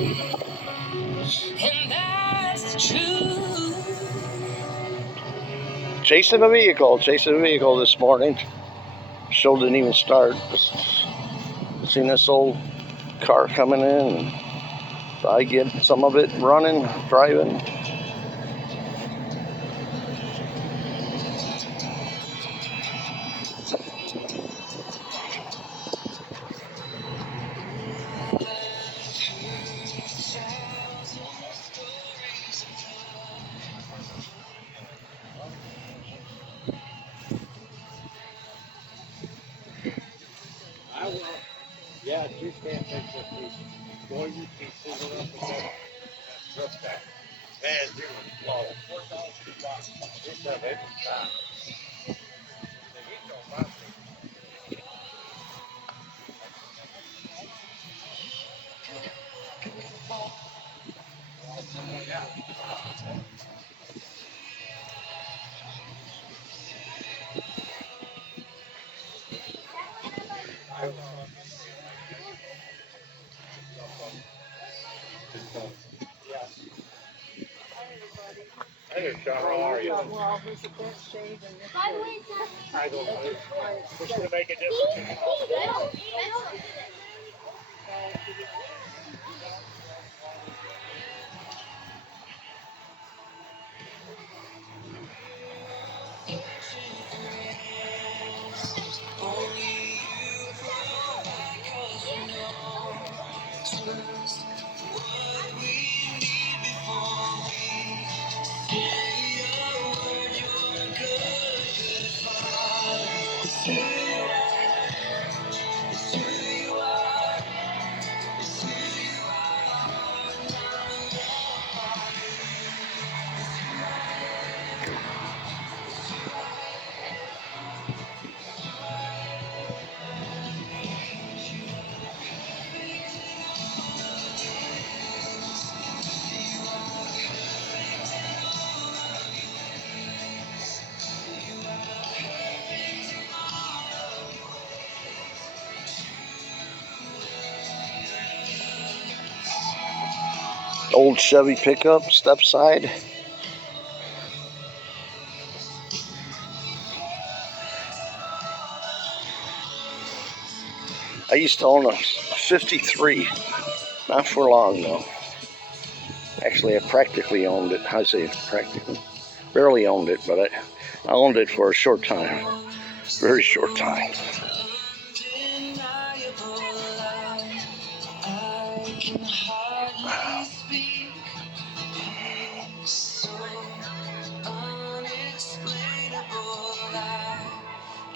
And that's the truth. Chasing a vehicle this morning. Show didn't even start. Just seen this old car coming in, and I get some of it running, driving. I will. Yeah, you can't take this piece. Boy, you keep pulling up with that truck back. Man, you were slow. 4,000 bucks. It's a big time. Hey, Sean, how are you? Well, was a bit shaved and I don't know. What's going to make a difference? Old Chevy pickup, step side. I used to own a 53, not for long though. Actually, I practically owned it. I say practically, barely owned it, but I owned it for a short time, very short time.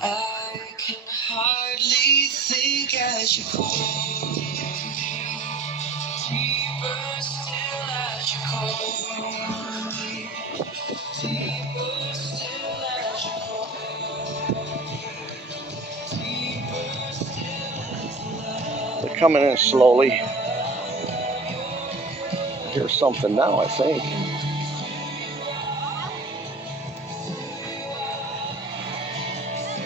I can hardly think as you call me, deeper still as you call me, deeper still as you call me, deeper still as love. They're coming in slowly. Here's something now, I think.